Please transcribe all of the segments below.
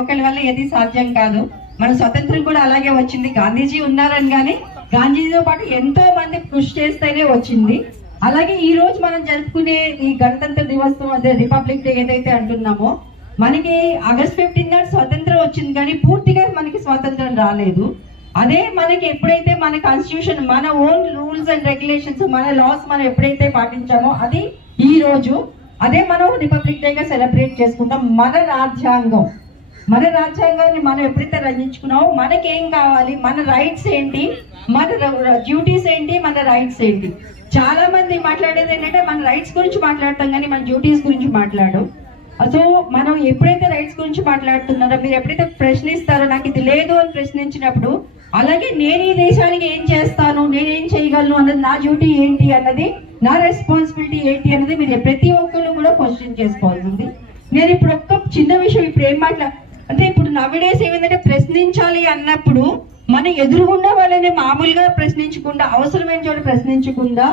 ఒకరి వల్ల ఏది సాధ్యం కాదు. మన స్వతంత్రం కూడా అలాగే వచ్చింది. గాంధీజీ ఉన్నారని కానీ గాంధీజీతో పాటు ఎంతో మంది కృషి చేస్తేనే వచ్చింది. అలాగే ఈ రోజు మనం జరుపుకునే ఈ గణతంత్ర దివసం అదే రిపబ్లిక్ డే ఏదైతే అంటున్నామో, మనకి ఆగస్ట్ 15 నాడు స్వతంత్రం వచ్చింది కానీ పూర్తిగా మనకి స్వాతంత్రం రాలేదు. అదే మనకి ఎప్పుడైతే మన కాన్స్టిట్యూషన్, మన ఓన్ రూల్స్ అండ్ రెగ్యులేషన్స్, మన లాస్ మనం ఎప్పుడైతే పాటించామో అది ఈ రోజు అదే మనం రిపబ్లిక్ డే గా సెలబ్రేట్ చేసుకుంటాం. మన రాజ్యాంగాన్ని మనం ఎప్పుడైతే రచించుకున్నామో మనకేం కావాలి, మన రైట్స్ ఏంటి, మన డ్యూటీస్ ఏంటి, మన రైట్స్ ఏంటి. చాలా మంది మాట్లాడేది ఏంటంటే మన రైట్స్ గురించి మాట్లాడతాం కానీ మన డ్యూటీస్ గురించి మాట్లాడడం. సో మనం ఎప్పుడైతే రైట్స్ గురించి మాట్లాడుతున్నారో, మీరు ఎప్పుడైతే ప్రశ్నిస్తారో నాకు ఇది లేదు అని ప్రశ్నించినప్పుడు, అలాగే నేను ఈ దేశానికి ఏం చేస్తాను, నేనేం చేయగలను అన్నది, నా డ్యూటీ ఏంటి అన్నది, నా రెస్పాన్సిబిలిటీ ఏంటి అన్నది మీరు ప్రతి ఒక్కరు కూడా క్వశ్చన్ చేసుకోవాల్సింది. నేను ఇప్పుడు ఒక్క చిన్న విషయం ఇప్పుడు ఏం అంటే ఇప్పుడు నవడేస్ ఏమైందంటే ప్రశ్నించాలి అన్నప్పుడు మన ఎదురుగుండా వాళ్ళని మామూలుగా ప్రశ్నించకుండా, అవసరమైన చోట ప్రశ్నించకుండా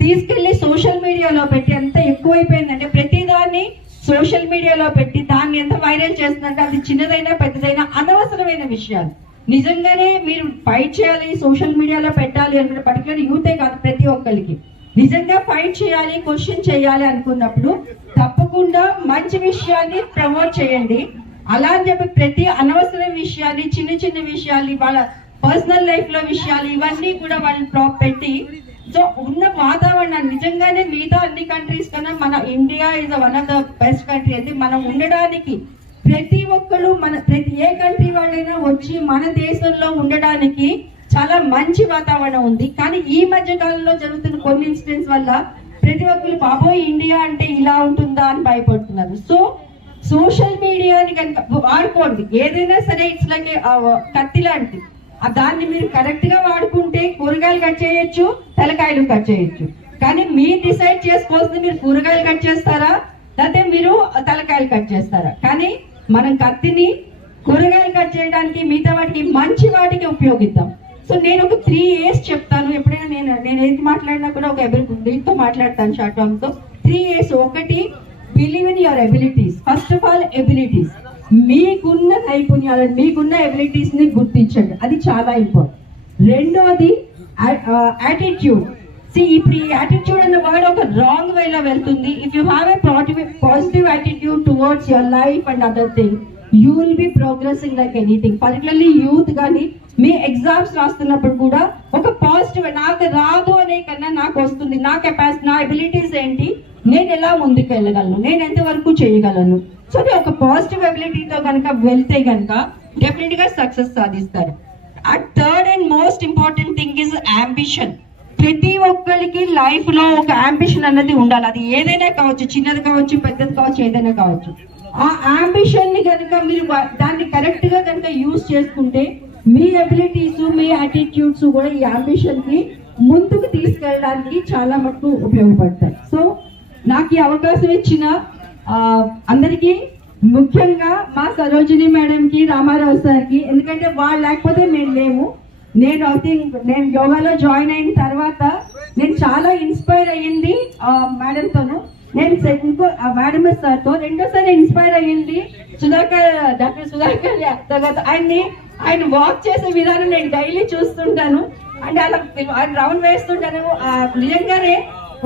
తీసుకెళ్లి సోషల్ మీడియాలో పెట్టి ఎంత ఎక్కువైపోయిందంటే ప్రతిదాన్ని సోషల్ మీడియాలో పెట్టి దాన్ని ఎంత వైరల్ చేస్తుందంటే అది చిన్నదైనా పెద్దదైనా అనవసరమైన విషయాలు. నిజంగానే మీరు ఫైట్ చేయాలి, సోషల్ మీడియాలో పెట్టాలి అనుకుంటే పర్టికులర్ యూతే కాదు ప్రతి ఒక్కరికి నిజంగా ఫైట్ చేయాలి, క్వశ్చన్ చేయాలి అనుకున్నప్పుడు తప్పకుండా మంచి విషయాన్ని ప్రమోట్ చేయండి. అలా అని చెప్పి ప్రతి అనవసర విషయాన్ని, చిన్న చిన్న విషయాలు, వాళ్ళ పర్సనల్ లైఫ్ లో విషయాలు ఇవన్నీ కూడా వాళ్ళు పెట్టి సో ఉన్న వాతావరణాన్ని నిజంగానే మిగతా అన్ని కంట్రీస్ కన్నా మన India is one of the best country. అయితే మనం ఉండడానికి ప్రతి ఒక్కరు ప్రతి ఏ కంట్రీ వాళ్ళైనా వచ్చి మన దేశంలో ఉండడానికి చాలా మంచి వాతావరణం ఉంది. కానీ ఈ మధ్య కాలంలో జరుగుతున్న కొన్ని ఇన్సిడెంట్స్ వల్ల ప్రతి ఒక్కరు బాబోయ్ ఇండియా అంటే ఇలా ఉంటుందా అని భయపడుతున్నారు. సో సోషల్ మీడియాని కనుక వాడుకోండి, ఏదైనా సరే ఇట్స్ లైక్ కత్తి లాంటి, దాన్ని మీరు కరెక్ట్ గా వాడుకుంటే కూరగాయలు కట్ చేయొచ్చు, తలకాయలు కట్ చేయొచ్చు. కానీ మీరు డిసైడ్ చేసుకోవాల్సింది మీరు కూరగాయలు కట్ చేస్తారా లేకపోతే మీరు తలకాయలు కట్ చేస్తారా. కానీ మనం కత్తిని కూరగాయలు కట్ చేయడానికి, మిగతా వాటికి మంచి వాటికి ఉపయోగిద్దాం. సో నేను ఒక 3 A's చెప్తాను. ఎప్పుడైనా నేను ఏది మాట్లాడినా కూడా ఒక దీంతో మాట్లాడతాను షార్ట్ ఫామ్ తో. 3 A's. ఒకటి, believe in your abilities. First of all abilities, మీకున్న నైపుణ్యాలను, మీకున్న ఎబిలిటీస్ ని గుర్తించండి, అది చాలా ఇంపార్టెంట్. రెండోది యాటిట్యూడ్. ఇప్పుడు ఈ యాటిట్యూడ్ అన్న వర్డ్ ఒక రాంగ్ వేలో వెళ్తుంది. If you have a positive attitude towards your life and other thing, you will be progressing like anything. Particularly youth కానీ మీ ఎగ్జామ్స్ రాస్తున్నప్పుడు కూడా ఒక పాజిటివ్, నాకు రాదు అనే కన్నా నాకు వస్తుంది, నా కెపాసిటీ, నా ఎబిలిటీస్ ఏంటి, నేను ఎలా ముందుకు వెళ్ళగలను, నేను ఎంతవరకు చేయగలను. సో ఒక పాజిటివ్ ఎబిలిటీతో కనుక వెళ్తే కనుక డెఫినెట్ గా సక్సెస్ సాధిస్తారు. And third and most important thing is ambition. ప్రతి ఒక్కరికి లైఫ్ లో ఒక అంబిషన్ అన్నది ఉండాలి. అది ఏదైనా కావచ్చు, చిన్నది కావచ్చు, పెద్దది కావచ్చు, ఏదైనా కావచ్చు. ఆ అంబిషన్ ని కనుక మీరు దాన్ని కరెక్ట్ గా కనుక యూజ్ చేసుకుంటే మీ ఎబిలిటీస్, మీ యాటిట్యూడ్స్ కూడా ఈ అంబిషన్ కి ముందుకు తీసుకెళ్ళడానికి చాలా మటుకు ఉపయోగపడతాయి. సో నాకు ఈ అవకాశం ఇచ్చిన అందరికీ, ముఖ్యంగా మా సరోజిని మేడం కి, రామారావు సార్ కి, ఎందుకంటే వాళ్ళు లేకపోతే మేము లేము. నేను యోగాలో జాయిన్ అయిన తర్వాత నేను చాలా ఇన్స్పైర్ అయ్యింది మేడంతోను. నేను ఇంకో మేడం సార్ తో రెండోసారి ఇన్స్పైర్ అయ్యింది డాక్టర్ సుధాకర్ తర్వాత ఆయన వాక్ చేసే విధానం నేను డైలీ చూస్తుంటాను. అంటే అలా ఆయన రౌండ్ వేస్తుంటాను. నిజంగానే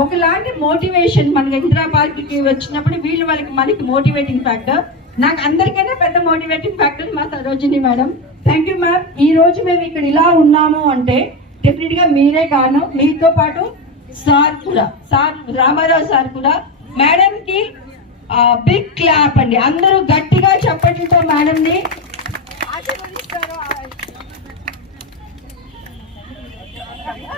ఒకలాంటి మోటివేషన్. మనకి ఇందిరా పార్క్ కి వచ్చినప్పుడు వీళ్ళు మనకి మోటివేటింగ్ ఫ్యాక్టర్. నాకు అందరికైనా పెద్ద మోటివేటింగ్ ఫ్యాక్టర్ మా Sarojini madam. Thank you ma'am. ఈ రోజు మేము ఇక్కడ ఇలా ఉన్నాము అంటే డెఫినెట్ గా మీరే కాను, మీతో పాటు సార్ కూడా, సార్ రామారావు సార్ కూడా. మేడం కి బిగ్ క్లాప్ అండి, అందరూ గట్టిగా చప్పట్లతో మేడం ని